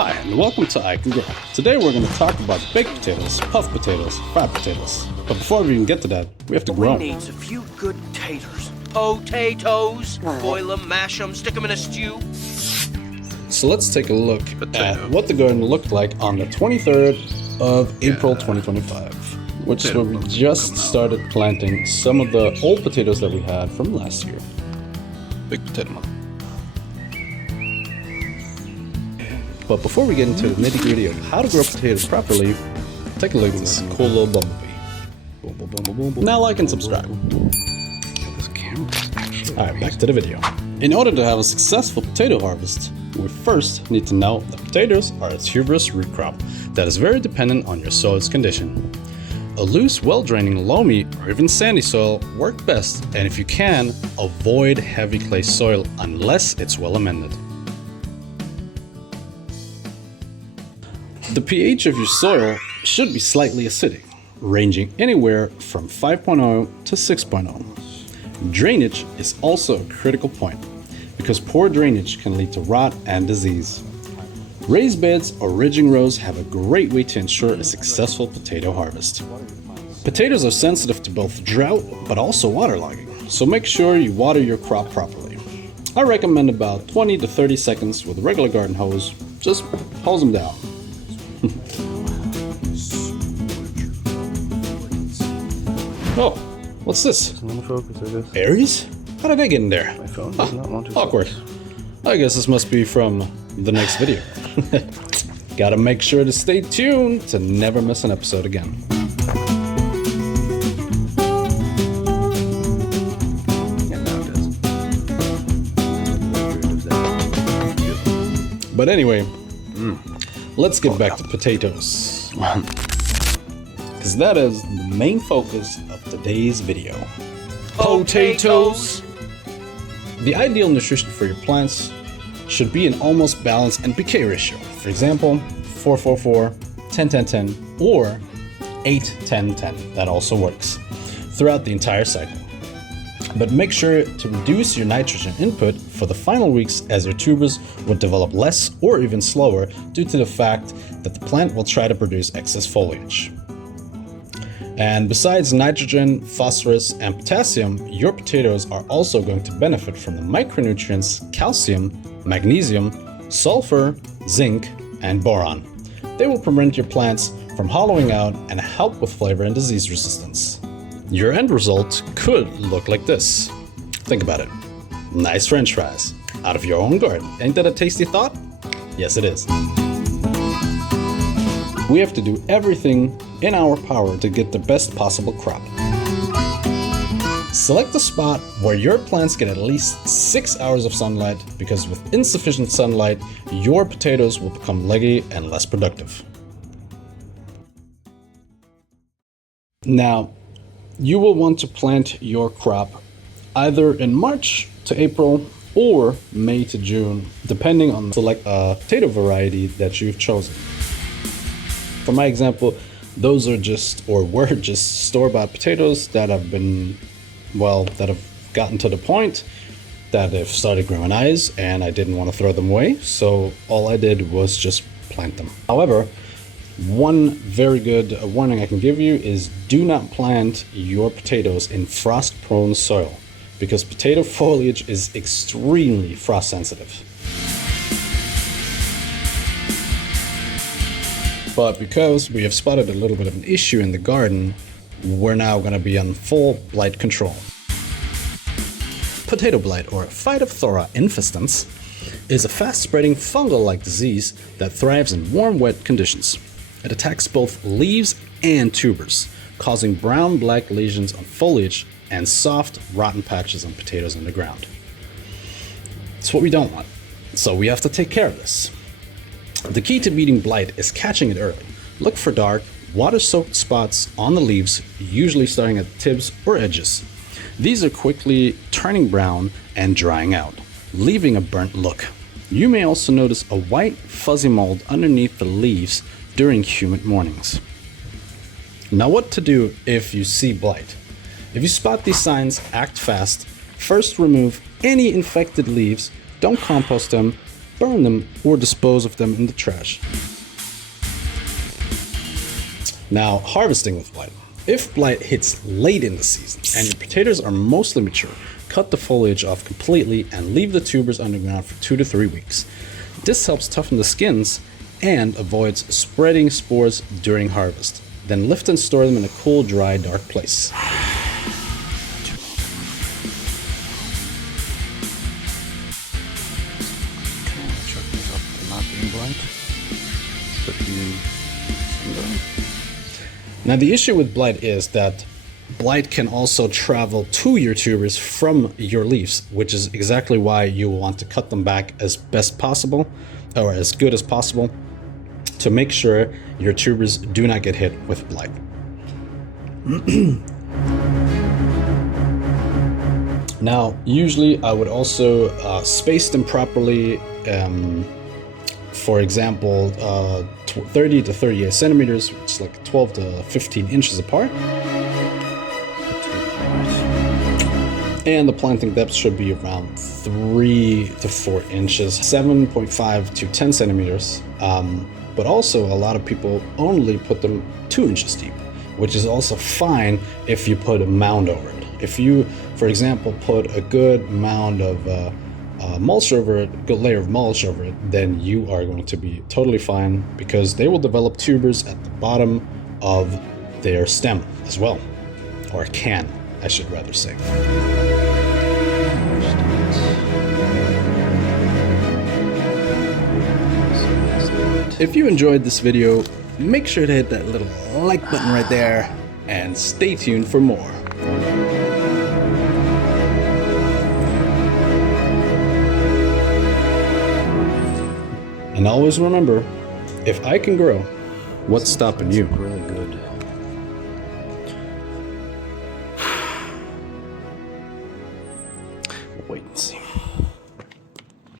Hi, and welcome to I Can Grow. Today we're going to talk about baked potatoes, puffed potatoes, fried potatoes. But before we even get to that, we have to grow. We need a few good taters. Potatoes. Boil them, mash them, stick them in a stew. So let's take a look at what the garden looked like on the 23rd of April 2025, which is when we just started planting some of the old potatoes that we had from last year. Baked potato. But before we get into the nitty-gritty of how to grow potatoes properly, take a look at this cool little bumblebee. Boom, boom, boom, boom, boom, boom. Now like and subscribe. Alright, back to the video. In order to have a successful potato harvest, we first need to know that potatoes are a tuberous root crop that is very dependent on your soil's condition. A loose, well-draining loamy or even sandy soil work best, and if you can, avoid heavy clay soil unless it's well amended. The pH of your soil should be slightly acidic, ranging anywhere from 5.0 to 6.0. Drainage is also a critical point, because poor drainage can lead to rot and disease. Raised beds or ridging rows have a great way to ensure a successful potato harvest. Potatoes are sensitive to both drought but also waterlogging, so make sure you water your crop properly. I recommend about 20 to 30 seconds with a regular garden hose. Just hose them down. Oh, what's this? Focus, I guess. Berries? How did I get in there? My phone does not want to. Awkward. I guess this must be from the next video. Gotta make sure to stay tuned to never miss an episode again. Yeah, now it does. But anyway, let's get back to potatoes. Because that is the main focus of today's video. Potatoes. The ideal nutrition for your plants should be an almost balanced NPK ratio. For example, 4-4-4, 10-10-10, or 8-10-10. That also works throughout the entire cycle. But make sure to reduce your nitrogen input for the final weeks, as your tubers would develop less or even slower due to the fact that the plant will try to produce excess foliage. And besides nitrogen, phosphorus, and potassium, your potatoes are also going to benefit from the micronutrients calcium, magnesium, sulfur, zinc, and boron. They will prevent your plants from hollowing out and help with flavor and disease resistance. Your end result could look like this. Think about it. Nice French fries out of your own garden. Ain't that a tasty thought? Yes, it is. We have to do everything in our power to get the best possible crop. Select a spot where your plants get at least 6 hours of sunlight, because with insufficient sunlight, your potatoes will become leggy and less productive. Now, you will want to plant your crop either in March to April or May to June, depending on the select potato variety that you've chosen. For my example, those are were just store-bought potatoes that have gotten to the point that they've started growing eyes, and I didn't want to throw them away, so all I did was just plant them. However, one very good warning I can give you is do not plant your potatoes in frost-prone soil, because potato foliage is extremely frost sensitive. But because we have spotted a little bit of an issue in the garden, we're now going to be on full blight control. Potato blight, or Phytophthora infestans, is a fast-spreading fungal-like disease that thrives in warm, wet conditions. It attacks both leaves and tubers, causing brown-black lesions on foliage and soft, rotten patches on potatoes in the ground. It's what we don't want, so we have to take care of this. The key to beating blight is catching it early. Look for dark, water-soaked spots on the leaves, usually starting at the tips or edges. These are quickly turning brown and drying out, leaving a burnt look. You may also notice a white, fuzzy mold underneath the leaves during humid mornings. Now, what to do if you see blight? If you spot these signs, act fast. First, remove any infected leaves, don't compost them, burn them or dispose of them in the trash. Now, harvesting with blight. If blight hits late in the season and your potatoes are mostly mature, cut the foliage off completely and leave the tubers underground for 2 to 3 weeks. This helps toughen the skins and avoids spreading spores during harvest. Then lift and store them in a cool, dry, dark place. Check this up to not being blight. But Now the issue with blight is that blight can also travel to your tubers from your leaves, which is exactly why you want to cut them back as best possible, or as good as possible, to make sure your tubers do not get hit with blight. Now, usually I would also space them properly. For example, 30 to 38 centimeters, which is like 12 to 15 inches apart. And the planting depth should be around 3 to 4 inches, 7.5 to 10 centimeters. But also a lot of people only put them 2 inches deep, which is also fine if you put a mound over it. If you, for example, put a good mound of mulch over it, good layer of mulch over it, then you are going to be totally fine, because they will develop tubers at the bottom of their stem as well, or can, I should rather say. If you enjoyed this video, make sure to hit that little like button right there, and stay tuned for more. And always remember, if I can grow, what's stopping you? really good. Wait and see.